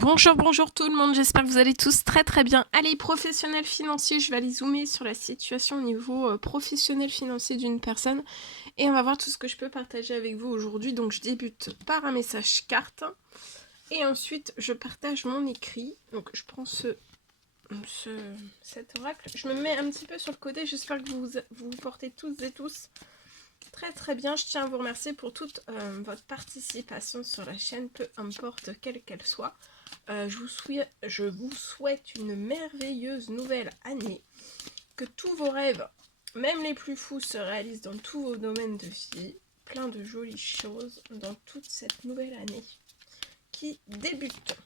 Bonjour, bonjour tout le monde, j'espère que vous allez tous très très bien. Allez, professionnel financier, je vais aller zoomer sur la situation au niveau professionnel financier d'une personne et on va voir tout ce que je peux partager avec vous aujourd'hui. Donc je débute par un message carte et ensuite je partage mon écrit. Donc je prends cet oracle, je me mets un petit peu sur le côté, j'espère que vous portez toutes et tous très très bien. Je tiens à vous remercier pour toute votre participation sur la chaîne, peu importe quelle qu'elle soit. Je vous souhaite une merveilleuse nouvelle année, que tous vos rêves, même les plus fous, se réalisent dans tous vos domaines de vie, plein de jolies choses dans toute cette nouvelle année qui débute.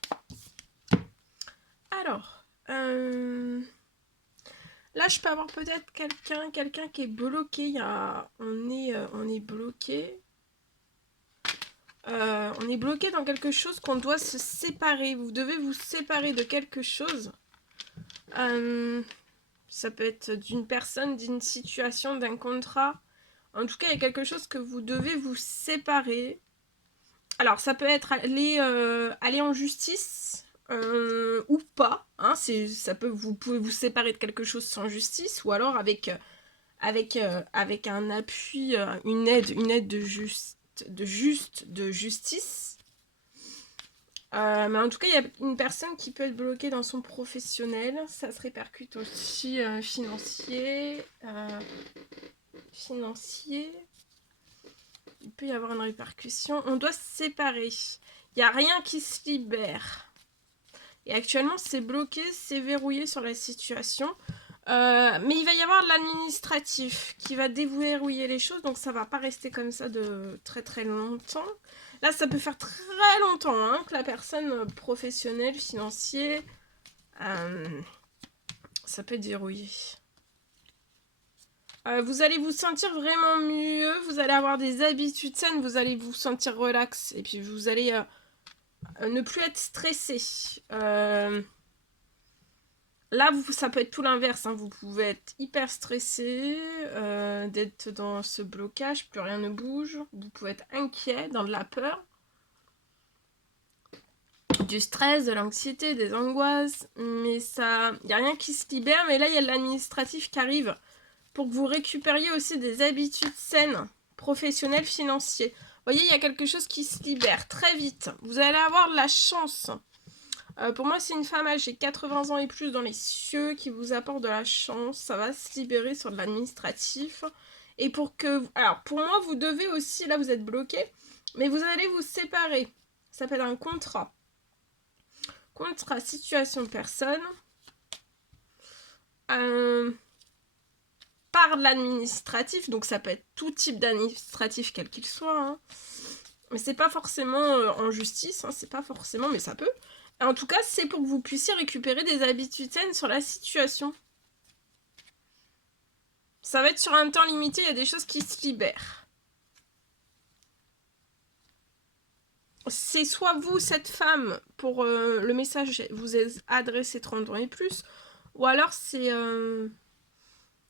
Alors, là je peux avoir peut-être quelqu'un qui est bloqué, on est bloqué. On est bloqué dans quelque chose qu'on doit se séparer. Vous devez vous séparer de quelque chose. Ça peut être d'une personne, d'une situation, d'un contrat. En tout cas, il y a quelque chose que vous devez vous séparer. Alors, ça peut être aller en justice ou pas. Hein, vous pouvez vous séparer de quelque chose sans justice ou alors avec un appui, une aide de justice. Mais en tout cas, il y a une personne qui peut être bloquée dans son professionnel. Ça se répercute aussi financier. Il peut y avoir une répercussion. On doit se séparer. Il n'y a rien qui se libère. Et actuellement, c'est bloqué, c'est verrouillé sur la situation. Mais il va y avoir de l'administratif qui va déverrouiller les choses. Donc ça va pas rester comme ça de très très longtemps. Là, ça peut faire très longtemps que la personne professionnelle, financier, ça peut être verrouillé. Vous allez vous sentir vraiment mieux, vous allez avoir des habitudes saines, vous allez vous sentir relax et puis vous allez ne plus être stressé. Là, ça peut être tout l'inverse, hein. Vous pouvez être hyper stressé, d'être dans ce blocage, plus rien ne bouge. Vous pouvez être inquiet, dans de la peur, du stress, de l'anxiété, des angoisses. Mais il n'y a rien qui se libère. Mais là, il y a de l'administratif qui arrive pour que vous récupériez aussi des habitudes saines, professionnelles, financières. Vous voyez, il y a quelque chose qui se libère très vite. Vous allez avoir de la chance. Pour moi, c'est une femme âgée 80 ans et plus dans les cieux qui vous apporte de la chance. Ça va se libérer sur de l'administratif. Et pour moi, vous devez aussi, là vous êtes bloqué, mais vous allez vous séparer. Ça s'appelle un contrat. Contrat, situation, personne. Par l'administratif, donc ça peut être tout type d'administratif, quel qu'il soit. Hein. Mais c'est pas forcément en justice, hein, c'est pas forcément, mais ça peut. En tout cas, c'est pour que vous puissiez récupérer des habitudes saines sur la situation. Ça va être sur un temps limité, il y a des choses qui se libèrent. C'est soit vous, cette femme, pour le message vous est adressé 30 ans et plus, ou alors c'est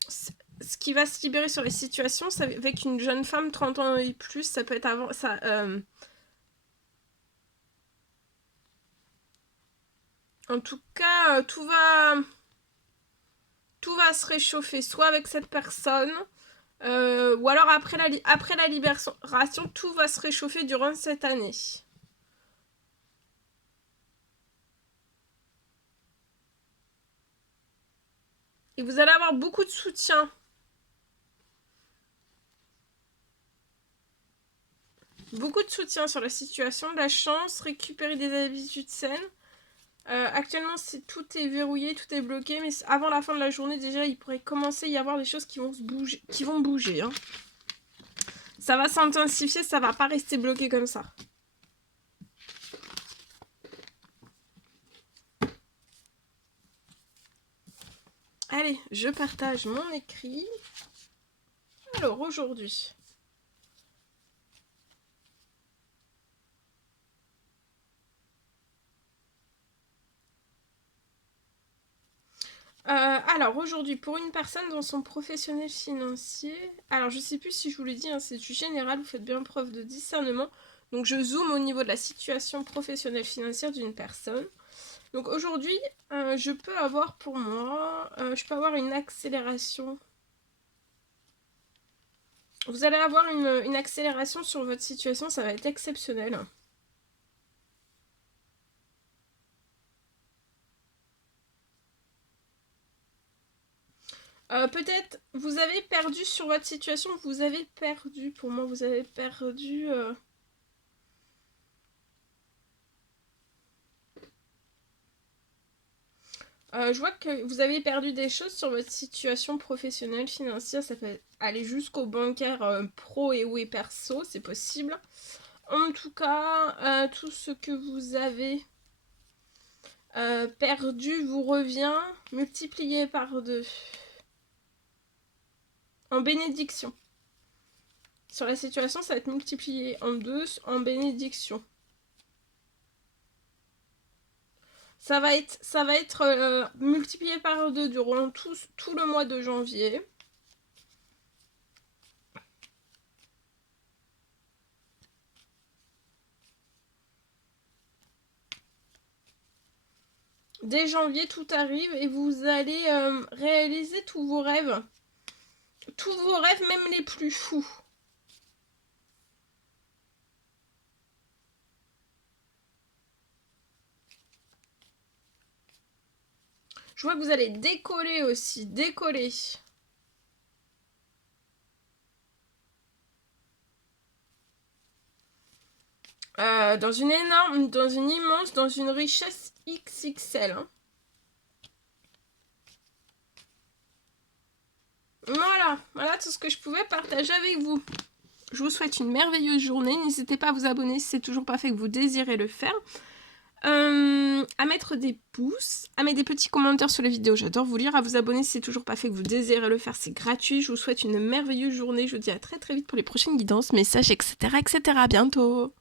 ce qui va se libérer sur les situations, c'est avec une jeune femme 30 ans et plus, ça peut être avant. En tout cas, tout va se réchauffer, soit avec cette personne, ou alors après la libération, tout va se réchauffer durant cette année. Et vous allez avoir beaucoup de soutien. Beaucoup de soutien sur la situation, de la chance, récupérer des habitudes saines. Actuellement, tout est verrouillé, tout est bloqué, mais avant la fin de la journée, déjà, il pourrait commencer à y avoir des choses qui vont bouger. Hein. Ça va s'intensifier, ça va pas rester bloqué comme ça. Allez, je partage mon écrit. Alors, aujourd'hui, pour une personne dans son professionnel financier, alors je sais plus si je vous l'ai dit, hein, c'est du général, vous faites bien preuve de discernement. Donc je zoome au niveau de la situation professionnelle financière d'une personne. Donc aujourd'hui, je peux avoir pour moi, je peux avoir une accélération. Vous allez avoir une accélération sur votre situation, ça va être exceptionnel. Peut-être vous avez perdu sur votre situation, vous avez perdu, pour moi vous avez perdu... je vois que vous avez perdu des choses sur votre situation professionnelle, financière, ça peut aller jusqu'au bancaire pro et ou perso, c'est possible. En tout cas, tout ce que vous avez perdu vous revient multiplié par 2. En bénédiction. Sur la situation, ça va être multiplié en 2 en bénédiction. Ça va être multiplié par 2 durant tout le mois de janvier. Dès janvier, tout arrive et vous allez réaliser tous vos rêves. Tous vos rêves, même les plus fous. Je vois que vous allez décoller aussi. Décoller. Dans une énorme, dans une immense, dans une richesse XXL. Hein. Voilà tout ce que je pouvais partager avec vous. Je vous souhaite une merveilleuse journée. N'hésitez pas à vous abonner si c'est toujours pas fait que vous désirez le faire. À mettre des pouces, à mettre des petits commentaires sur les vidéos, j'adore vous lire, à vous abonner si c'est toujours pas fait que vous désirez le faire, c'est gratuit. Je vous souhaite une merveilleuse journée, je vous dis à très très vite pour les prochaines guidances, messages, etc. etc. À bientôt.